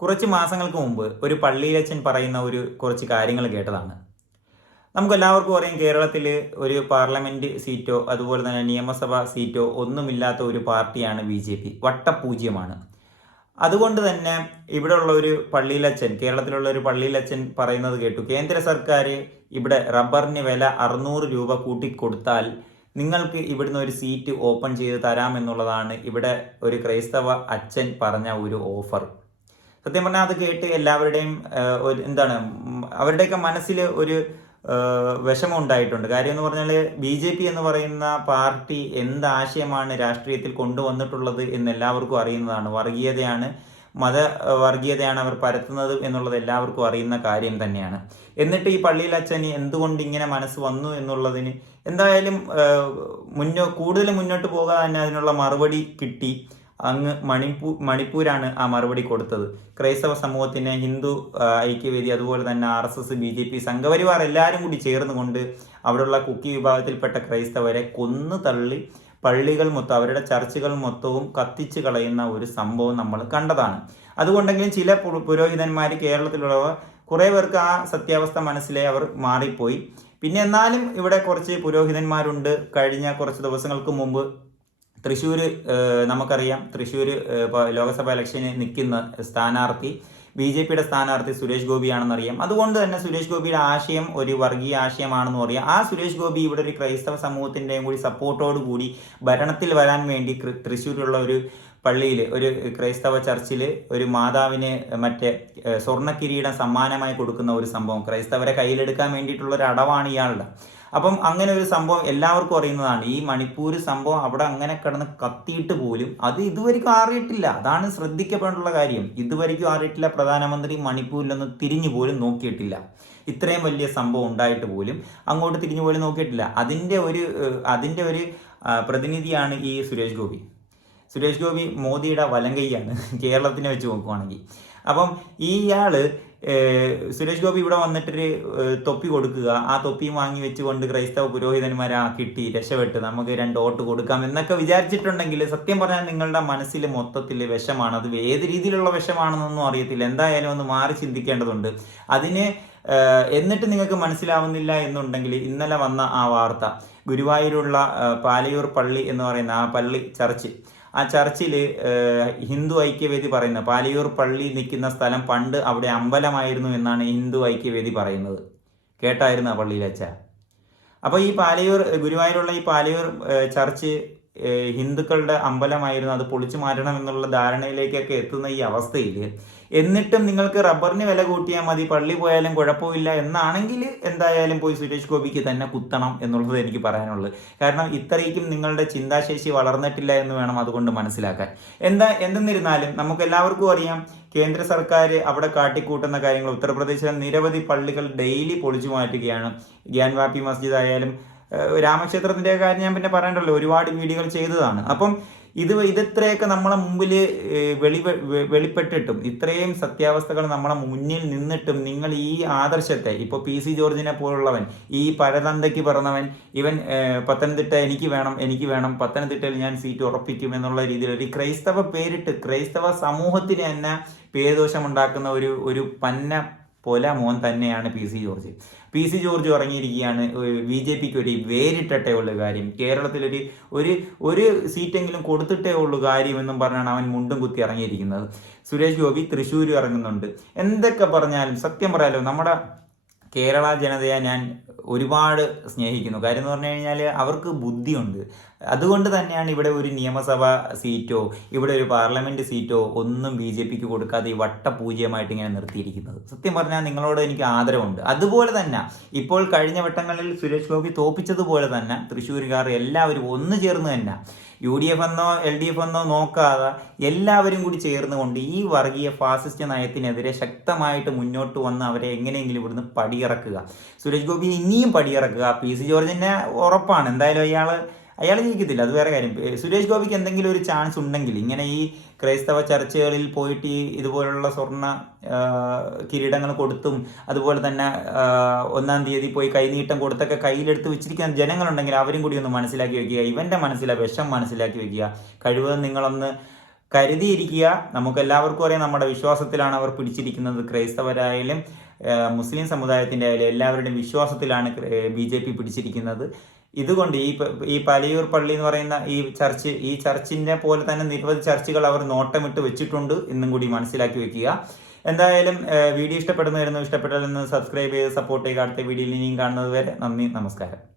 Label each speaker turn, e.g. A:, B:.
A: കുറച്ച് മാസങ്ങൾക്ക് മുമ്പ് ഒരു പള്ളിയിലച്ചൻ പറയുന്ന ഒരു കുറച്ച് കാര്യങ്ങൾ കേട്ടതാണ്. നമുക്കെല്ലാവർക്കും അറിയാം കേരളത്തിൽ ഒരു പാർലമെന്റ് സീറ്റോ അതുപോലെ തന്നെ നിയമസഭാ സീറ്റോ ഒന്നുമില്ലാത്ത ഒരു പാർട്ടിയാണ് ബി ജെ പി. വട്ടപൂജ്യമാണ്. അതുകൊണ്ട് തന്നെ ഇവിടെയുള്ള ഒരു പള്ളിയിലച്ചൻ കേരളത്തിലുള്ള ഒരു പള്ളിയിലച്ചൻ പറയുന്നത് കേട്ടു. കേന്ദ്ര സർക്കാർ ഇവിടെ റബ്ബറിന് വില അറുന്നൂറ് രൂപ കൂട്ടിക്കൊടുത്താൽ നിങ്ങൾക്ക് ഇവിടുന്ന് ഒരു സീറ്റ് ഓപ്പൺ ചെയ്ത് തരാമെന്നുള്ളതാണ് ഇവിടെ ഒരു ക്രൈസ്തവ അച്ഛൻ പറഞ്ഞ ഒരു ഓഫർ. സത്യം പറഞ്ഞാൽ അത് കേട്ട് എല്ലാവരുടെയും ഒരു എന്താണ് അവരുടെയൊക്കെ മനസ്സിൽ ഒരു വിഷമം ഉണ്ടായിട്ടുണ്ട് കാര്യം എന്ന് പറഞ്ഞാൽ ബി ജെ പി എന്ന് പറയുന്ന പാർട്ടി എന്ത് ആശയമാണ് രാഷ്ട്രീയത്തിൽ കൊണ്ടുവന്നിട്ടുള്ളത് എന്ന് എല്ലാവർക്കും അറിയുന്നതാണ്. വർഗീയതയാണ് മത വർഗീയതയാണ് അവർ പരത്തുന്നത് എന്നുള്ളത് എല്ലാവർക്കും അറിയുന്ന കാര്യം തന്നെയാണ്. എന്നിട്ട് ഈ പള്ളിയിൽ അച്ഛൻ എന്തുകൊണ്ട് ഇങ്ങനെ മനസ്സ് വന്നു എന്നുള്ളതിന് എന്തായാലും മുന്നോ കൂടുതൽ മുന്നോട്ട് പോകാൻ തന്നെ അതിനുള്ള മറുപടി കിട്ടി. അങ്ങ് മണിപ്പൂർ മണിപ്പൂരാണ് ആ മറുപടി കൊടുത്തത്. ക്രൈസ്തവ സമൂഹത്തിന് ഹിന്ദു ഐക്യവേദി അതുപോലെ തന്നെ R S S B J P Sangh Parivar എല്ലാവരും കൂടി ചേർന്നുകൊണ്ട് അവിടെയുള്ള കുക്കി വിഭാഗത്തിൽപ്പെട്ട ക്രൈസ്തവരെ കൊന്നു തള്ളി പള്ളികൾ മൊത്തം അവരുടെ ചർച്ചുകൾ മൊത്തവും കത്തിച്ചു കളയുന്ന ഒരു സംഭവം നമ്മൾ കണ്ടതാണ്. അതുകൊണ്ടെങ്കിലും ചില പുരോഹിതന്മാർ കേരളത്തിലുള്ളവർ കുറേ പേർക്ക് ആ സത്യാവസ്ഥ മനസ്സിലെ അവർ മാറിപ്പോയി. പിന്നെ എന്നാലും ഇവിടെ കുറച്ച് പുരോഹിതന്മാരുണ്ട്. കഴിഞ്ഞ കുറച്ച് ദിവസങ്ങൾക്ക് മുമ്പ് തൃശ്ശൂർ നമുക്കറിയാം. തൃശ്ശൂർ ലോക്സഭാ ഇലക്ഷന് നിൽക്കുന്ന സ്ഥാനാർത്ഥി ബി ജെ പിയുടെ സ്ഥാനാർത്ഥി സുരേഷ് ഗോപിയാണെന്നറിയാം. അതുകൊണ്ട് തന്നെ സുരേഷ് ഗോപിയുടെ ആശയം ഒരു വർഗീയ ആശയമാണെന്ന് പറയാം ആ സുരേഷ് ഗോപി ഇവിടെ ഒരു ക്രൈസ്തവ സമൂഹത്തിന്റെയും കൂടി സപ്പോർട്ടോട് കൂടി ഭരണത്തിൽ വരാൻ വേണ്ടി തൃശ്ശൂരിലുള്ള ഒരു പള്ളിയിൽ ഒരു ക്രൈസ്തവ ചർച്ചിൽ ഒരു മാതാവിന് മറ്റേ സ്വർണക്കിരീടം സ്വർണ കിരീടം സമ്മാനമായി കൊടുക്കുന്ന ഒരു സംഭവം. ക്രൈസ്തവരെ കയ്യിലെടുക്കാൻ വേണ്ടിയിട്ടുള്ള ഒരു അടവാണ് ഇയാളുടെ. അപ്പം അങ്ങനെ ഒരു സംഭവം എല്ലാവർക്കും അറിയുന്നതാണ്. ഈ മണിപ്പൂർ സംഭവം അവിടെ അങ്ങനെ കിടന്ന് കത്തിയിട്ട് പോലും അത് ഇതുവരെക്കും അറിയിട്ടില്ല അതാണ് ശ്രദ്ധിക്കപ്പെടേണ്ടുള്ള കാര്യം. ഇതുവരെക്കും അറിയിട്ടില്ല പ്രധാനമന്ത്രി മണിപ്പൂരിലൊന്നും തിരിഞ്ഞു പോലും നോക്കിയിട്ടില്ല. ഇത്രയും വലിയ സംഭവം ഉണ്ടായിട്ട് പോലും അങ്ങോട്ട് തിരിഞ്ഞു പോലും നോക്കിയിട്ടില്ല. അതിന്റെ ഒരു അതിന്റെ ഒരു പ്രതിനിധിയാണ് ഈ സുരേഷ് ഗോപി. സുരേഷ് ഗോപി മോദിയുടെ വലങ്കയ്യാണ് കേരളത്തിനെ വെച്ച് നോക്കുവാണെങ്കിൽ. അപ്പം ഈയാൾ സുരേഷ് ഗോപി ഇവിടെ വന്നിട്ടൊരു തൊപ്പി കൊടുക്കുക. ആ തൊപ്പിയും വാങ്ങി വെച്ചുകൊണ്ട് ക്രൈസ്തവ പുരോഹിതന്മാരെ ആ കിട്ടി രക്ഷപ്പെട്ട് നമുക്ക് രണ്ട് വോട്ട് കൊടുക്കാം എന്നൊക്കെ വിചാരിച്ചിട്ടുണ്ടെങ്കിൽ സത്യം പറഞ്ഞാൽ നിങ്ങളുടെ മനസ്സിൽ മൊത്തത്തിൽ വിഷമാണ്. അത് ഏത് രീതിയിലുള്ള വിഷമാണെന്നൊന്നും അറിയത്തില്ല. എന്തായാലും ഒന്ന് മാറി ചിന്തിക്കേണ്ടതുണ്ട്. അതിന് എന്നിട്ട് നിങ്ങൾക്ക് മനസ്സിലാവുന്നില്ല എന്നുണ്ടെങ്കിൽ ഇന്നലെ വന്ന ആ വാർത്ത. ഗുരുവായൂരുള്ള പാലയൂർ പള്ളി എന്ന് പറയുന്ന ആ പള്ളി ചർച്ച്. ആ ചർച്ചിൽ ഹിന്ദു ഐക്യവേദി പറയുന്നത്. പാലിയൂർ പള്ളി നിൽക്കുന്ന സ്ഥലം പണ്ട് അവിടെ അമ്പലമായിരുന്നു എന്നാണ് ഹിന്ദു ഐക്യവേദി പറയുന്നത്. കേട്ടായിരുന്നു ആ പള്ളിയിൽ അച്ഛ? അപ്പോൾ ഈ പാലയൂർ ഗുരുവായൂരുള്ള ഈ പാലയൂർ ചർച്ച് ഹിന്ദുക്കളുടെ അമ്പലമായിരുന്നു. അത് പൊളിച്ചു മാറ്റണം എന്നുള്ള ധാരണയിലേക്കൊക്കെ എത്തുന്ന ഈ അവസ്ഥയിൽ എന്നിട്ടും നിങ്ങൾക്ക് റബ്ബറിന് വില കൂട്ടിയാൽ മതി പള്ളി പോയാലും കുഴപ്പമില്ല എന്നാണെങ്കിൽ എന്തായാലും പോയി സുരേഷ് ഗോപിക്ക് തന്നെ കുത്തണം എന്നുള്ളത് എനിക്ക് പറയാനുള്ളത്. കാരണം ഇത്രയ്ക്കും നിങ്ങളുടെ ചിന്താശേഷി വളർന്നിട്ടില്ല എന്ന് വേണം അതുകൊണ്ട് മനസ്സിലാക്കാൻ. എന്താ എന്തെന്നിരുന്നാലും നമുക്ക് എല്ലാവർക്കും അറിയാം കേന്ദ്ര സർക്കാർ അവിടെ കാട്ടിക്കൂട്ടുന്ന കാര്യങ്ങൾ ഉത്തർപ്രദേശിലെ നിരവധി പള്ളികൾ ഡെയിലി പൊളിച്ചു മാറ്റുകയാണ്. ഗ്യാൻവാപ്പി മസ്ജിദ് ആയാലും രാമക്ഷേത്രത്തിന്റെ കാര്യം ഞാൻ പിന്നെ പറയണ്ടല്ലോ ഒരുപാട് വീഡിയോകൾ ചെയ്തതാണ്. അപ്പം ഇത് ഇതിത്രയൊക്കെ നമ്മളെ മുമ്പിൽ വെളി വെളിപ്പെട്ടിട്ടും ഇത്രയും സത്യാവസ്ഥകൾ നമ്മളെ മുന്നിൽ നിന്നിട്ടും നിങ്ങൾ ഈ ആദർശത്തെ ഇപ്പോൾ പി സി ജോർജിനെ പോലുള്ളവൻ ഈ പരതന്തയ്ക്ക് പറഞ്ഞവൻ ഇവൻ പത്തനംതിട്ട എനിക്ക് വേണം എനിക്ക് വേണം പത്തനംതിട്ടയിൽ ഞാൻ സീറ്റ് ഉറപ്പിക്കും എന്നുള്ള രീതിയിൽ ഒരു ക്രൈസ്തവ പേരിട്ട് ക്രൈസ്തവ സമൂഹത്തിന് തന്നെ പേരുദോഷമുണ്ടാക്കുന്ന ഒരു ഒരു പന്ന പൊല മോൻ തന്നെയാണ് P C George. P C George ഇറങ്ങിയിരിക്കുകയാണ് ബി ജെ പിക്ക് ഒരു വേരിട്ടട്ടേ ഉള്ളൂ കാര്യം. കേരളത്തിലൊരു ഒരു ഒരു സീറ്റെങ്കിലും കൊടുത്തിട്ടേ ഉള്ളൂ കാര്യം എന്നും പറഞ്ഞാണ് അവൻ മുണ്ടും കുത്തി ഇറങ്ങിയിരിക്കുന്നത്. സുരേഷ് ഗോപി തൃശ്ശൂർ ഇറങ്ങുന്നുണ്ട്. എന്തൊക്കെ പറഞ്ഞാലും സത്യം പറയാലോ നമ്മുടെ കേരള ജനതയെ ഞാൻ ഒരുപാട് സ്നേഹിക്കുന്നു. കാര്യം എന്ന് പറഞ്ഞു കഴിഞ്ഞാൽ അവർക്ക് ബുദ്ധിയുണ്ട്. അതുകൊണ്ട് തന്നെയാണ് ഇവിടെ ഒരു നിയമസഭാ സീറ്റോ ഇവിടെ ഒരു പാർലമെന്റ് സീറ്റോ ഒന്നും ബി ജെ പിക്ക് കൊടുക്കാതെ ഈ വട്ടപൂജ്യമായിട്ട് ഇങ്ങനെ നിർത്തിയിരിക്കുന്നത്. സത്യം പറഞ്ഞാൽ നിങ്ങളോട് എനിക്ക് ആദരവുണ്ട്. അതുപോലെ തന്നെ ഇപ്പോൾ കഴിഞ്ഞ വട്ടങ്ങളിൽ സുരേഷ് ഗോപി തോപ്പിച്ചതുപോലെ തന്നെ തൃശ്ശൂരുകാർ എല്ലാവരും ഒന്ന് ചേർന്ന് തന്നെ യു ഡി എഫ് എന്നോ എൽ ഡി എഫ് എന്നോ നോക്കാതെ എല്ലാവരും കൂടി ചേർന്നുകൊണ്ട് ഈ വർഗീയ ഫാസിസ്റ്റ് നയത്തിനെതിരെ ശക്തമായിട്ട് മുന്നോട്ട് വന്ന് അവരെ എങ്ങനെയെങ്കിലും ഇവിടുന്ന് പടിയിറക്കുക. സുരേഷ് ഗോപി ഇനിയും പടിയിറക്കുക. പി സി ജോർജിനെ ഉറപ്പാണ്. എന്തായാലും അയാൾ അയാൾ ജയിക്കത്തില്ല അത് വേറെ കാര്യം. സുരേഷ് ഗോപിക്ക് എന്തെങ്കിലും ഒരു ചാൻസ് ഉണ്ടെങ്കിൽ ഇങ്ങനെ ഈ ക്രൈസ്തവ ചർച്ചുകളിൽ പോയിട്ട് ഈ ഇതുപോലുള്ള സ്വർണ കിരീടങ്ങൾ കൊടുത്തും അതുപോലെ തന്നെ ഒന്നാം തീയതി പോയി കൈനീട്ടം കൊടുത്തൊക്കെ കയ്യിലെടുത്ത് വെച്ചിരിക്കുന്ന ജനങ്ങളുണ്ടെങ്കിൽ അവരും കൂടി ഒന്ന് മനസ്സിലാക്കി വെക്കുക ഇവന്റെ മനസ്സിലെ വിഷം മനസ്സിലാക്കി വെക്കുക. കഴിവതും നിങ്ങളൊന്ന് കരുതിയിരിക്കുക. നമുക്ക് എല്ലാവർക്കും അറിയാം നമ്മുടെ വിശ്വാസത്തിലാണ് അവർ പിടിച്ചിരിക്കുന്നത്. ക്രൈസ്തവരായാലും മുസ്ലിം സമുദായത്തിന്റെ ആയാലും എല്ലാവരുടെയും വിശ്വാസത്തിലാണ് ബി ജെ പി പിടിച്ചിരിക്കുന്നത്. ഇതുകൊണ്ട് ഈ ഈ പലയൂർ പള്ളി എന്ന് പറയുന്ന ഈ ചർച്ച് ഈ ചർച്ചിന്റെ പോലെ തന്നെ നിരവധി ചർച്ചുകൾ അവർ നോട്ടമിട്ട് വെച്ചിട്ടുണ്ട് എന്നും കൂടി മനസ്സിലാക്കി വെക്കുക. എന്തായാലും വീഡിയോ ഇഷ്ടപ്പെടുന്നവരുന്നു ഇഷ്ടപ്പെട്ടാലൊന്ന് സബ്സ്ക്രൈബ് ചെയ്ത് സപ്പോർട്ട് ചെയ്യുക അടുത്ത വീഡിയോയിൽ ഇനിയും കാണുന്നത് വരെ നന്ദി നമസ്കാരം.